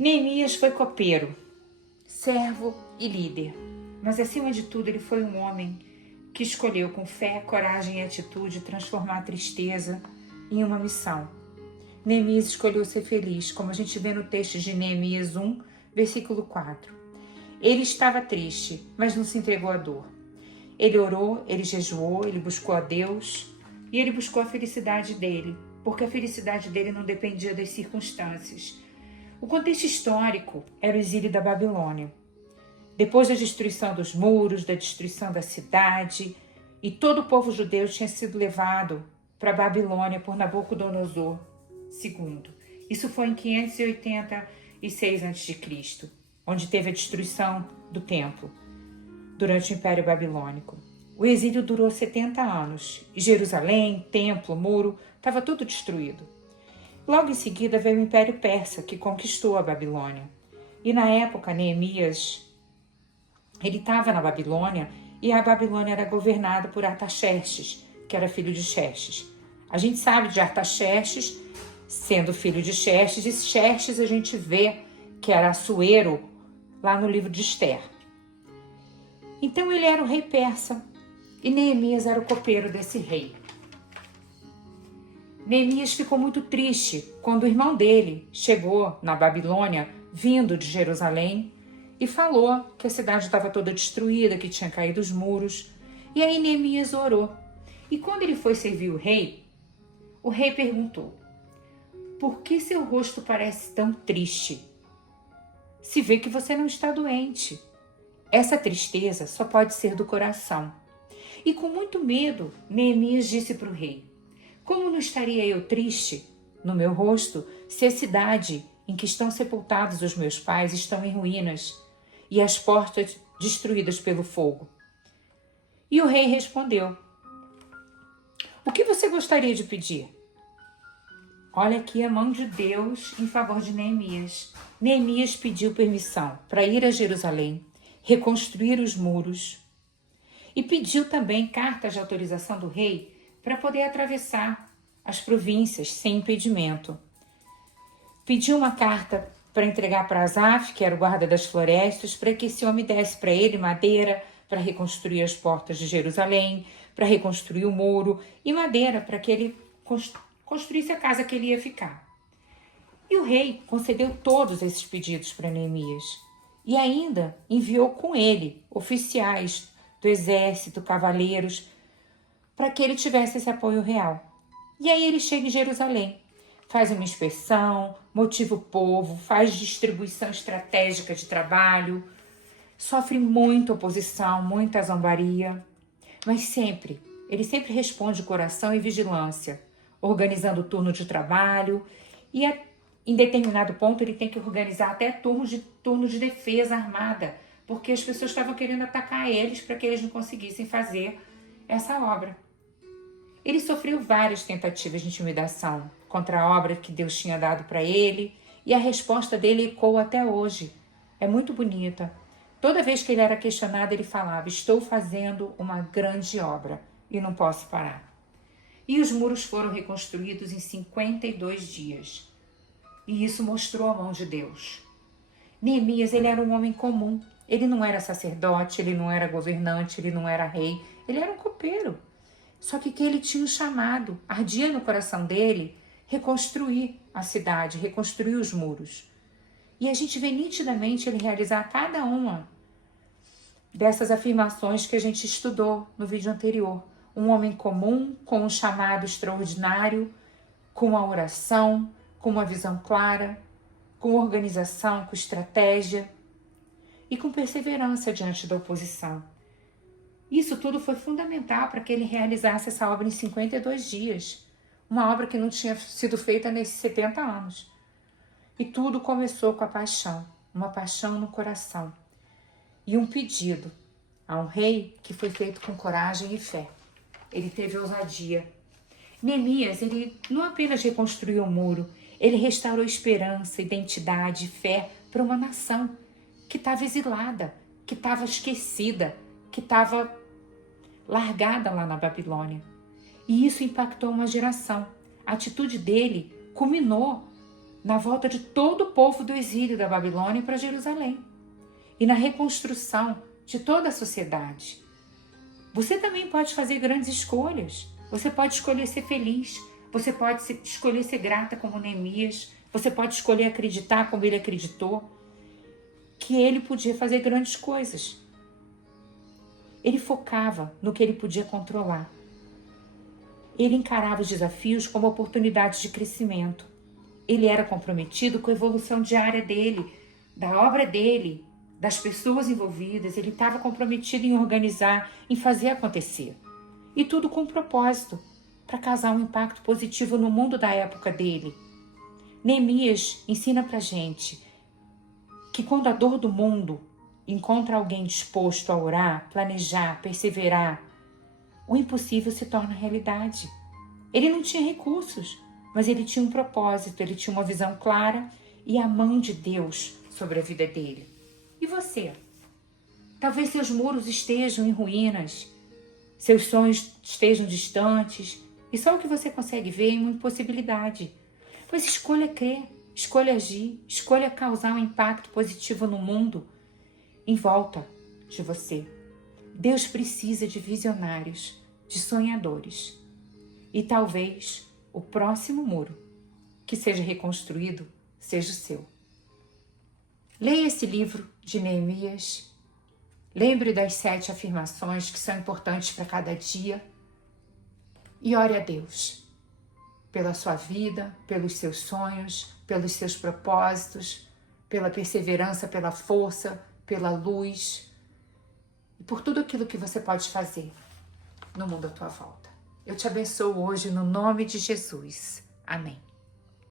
Neemias foi copeiro, servo e líder, mas acima de tudo ele foi um homem que escolheu com fé, coragem e atitude transformar a tristeza em uma missão. Neemias escolheu ser feliz, como a gente vê no texto de Neemias 1, versículo 4. Ele estava triste, mas não se entregou à dor. Ele orou, ele jejuou, ele buscou a Deus e ele buscou a felicidade dele, porque a felicidade dele não dependia das circunstâncias. O contexto histórico era o exílio da Babilônia. Depois da destruição dos muros, da destruição da cidade, e todo o povo judeu tinha sido levado para a Babilônia por Nabucodonosor II. Isso foi em 586 a.C., onde teve a destruição do templo durante o Império Babilônico. O exílio durou 70 anos e Jerusalém, templo, muro, estava tudo destruído. Logo em seguida veio o Império Persa, que conquistou a Babilônia. E na época, Neemias, ele estava na Babilônia e a Babilônia era governada por Artaxerxes, que era filho de Xerxes. A gente sabe de Artaxerxes sendo filho de Xerxes, e Xerxes a gente vê que era Assuero lá no livro de Esther. Então ele era o rei persa e Neemias era o copeiro desse rei. Neemias ficou muito triste quando o irmão dele chegou na Babilônia, vindo de Jerusalém, e falou que a cidade estava toda destruída, que tinha caído os muros. E aí Neemias orou. E quando ele foi servir o rei perguntou: por que seu rosto parece tão triste? Se vê que você não está doente. Essa tristeza só pode ser do coração. E com muito medo, Neemias disse para o rei: como não estaria eu triste no meu rosto se a cidade em que estão sepultados os meus pais estão em ruínas e as portas destruídas pelo fogo? E o rei respondeu: o que você gostaria de pedir? Olha aqui a mão de Deus em favor de Neemias. Neemias pediu permissão para ir a Jerusalém, reconstruir os muros e pediu também cartas de autorização do rei para poder atravessar as províncias sem impedimento. Pediu uma carta para entregar para Asaf, que era o guarda das florestas, para que esse homem desse para ele madeira para reconstruir as portas de Jerusalém, para reconstruir o muro, e madeira para que ele construísse a casa que ele ia ficar. E o rei concedeu todos esses pedidos para Neemias e ainda enviou com ele oficiais do exército, cavaleiros, para que ele tivesse esse apoio real. E aí ele chega em Jerusalém, faz uma inspeção, motiva o povo, faz distribuição estratégica de trabalho, sofre muita oposição, muita zombaria, mas ele sempre responde coração e vigilância, organizando o turno de trabalho e em determinado ponto ele tem que organizar até turno de defesa armada, porque as pessoas estavam querendo atacar eles para que eles não conseguissem fazer essa obra. Ele sofreu várias tentativas de intimidação contra a obra que Deus tinha dado para ele, e a resposta dele ecoa até hoje. É muito bonita. Toda vez que ele era questionado, ele falava: estou fazendo uma grande obra e não posso parar. E os muros foram reconstruídos em 52 dias. E isso mostrou a mão de Deus. Neemias, ele era um homem comum. Ele não era sacerdote, ele não era governante, ele não era rei. Ele era um copeiro. Só que ele tinha um chamado, ardia no coração dele, reconstruir a cidade, reconstruir os muros. E a gente vê nitidamente ele realizar cada uma dessas afirmações que a gente estudou no vídeo anterior. Um homem comum, com um chamado extraordinário, com uma oração, com uma visão clara, com organização, com estratégia e com perseverança diante da oposição. Isso tudo foi fundamental para que ele realizasse essa obra em 52 dias. Uma obra que não tinha sido feita nesses 70 anos. E tudo começou com a paixão, uma paixão no coração. E um pedido a um rei que foi feito com coragem e fé. Ele teve ousadia. Neemias, ele não apenas reconstruiu o muro, ele restaurou esperança, identidade e fé para uma nação que estava exilada, que estava esquecida, que estava largada lá na Babilônia. E isso impactou uma geração. A atitude dele culminou na volta de todo o povo do exílio da Babilônia para Jerusalém e na reconstrução de toda a sociedade. Você também pode fazer grandes escolhas. Você pode escolher ser feliz. Você pode escolher ser grata como Neemias. Você pode escolher acreditar como ele acreditou, que ele podia fazer grandes coisas. Ele focava no que ele podia controlar. Ele encarava os desafios como oportunidades de crescimento. Ele era comprometido com a evolução diária dele, da obra dele, das pessoas envolvidas. Ele estava comprometido em organizar, em fazer acontecer. E tudo com um propósito, para causar um impacto positivo no mundo da época dele. Neemias ensina pra gente que quando a dor do mundo encontra alguém disposto a orar, planejar, perseverar, o impossível se torna realidade. Ele não tinha recursos, mas ele tinha um propósito, ele tinha uma visão clara e a mão de Deus sobre a vida dele. E você? Talvez seus muros estejam em ruínas, seus sonhos estejam distantes e só o que você consegue ver é uma impossibilidade. Pois escolha crer, escolha agir, escolha causar um impacto positivo no mundo em volta de você. Deus precisa de visionários, de sonhadores. E talvez o próximo muro que seja reconstruído seja o seu. Leia esse livro de Neemias. Lembre das 7 afirmações que são importantes para cada dia. E ore a Deus pela sua vida, pelos seus sonhos, pelos seus propósitos, pela perseverança, pela força, pela luz e por tudo aquilo que você pode fazer no mundo à tua volta. Eu te abençoo hoje no nome de Jesus. Amém.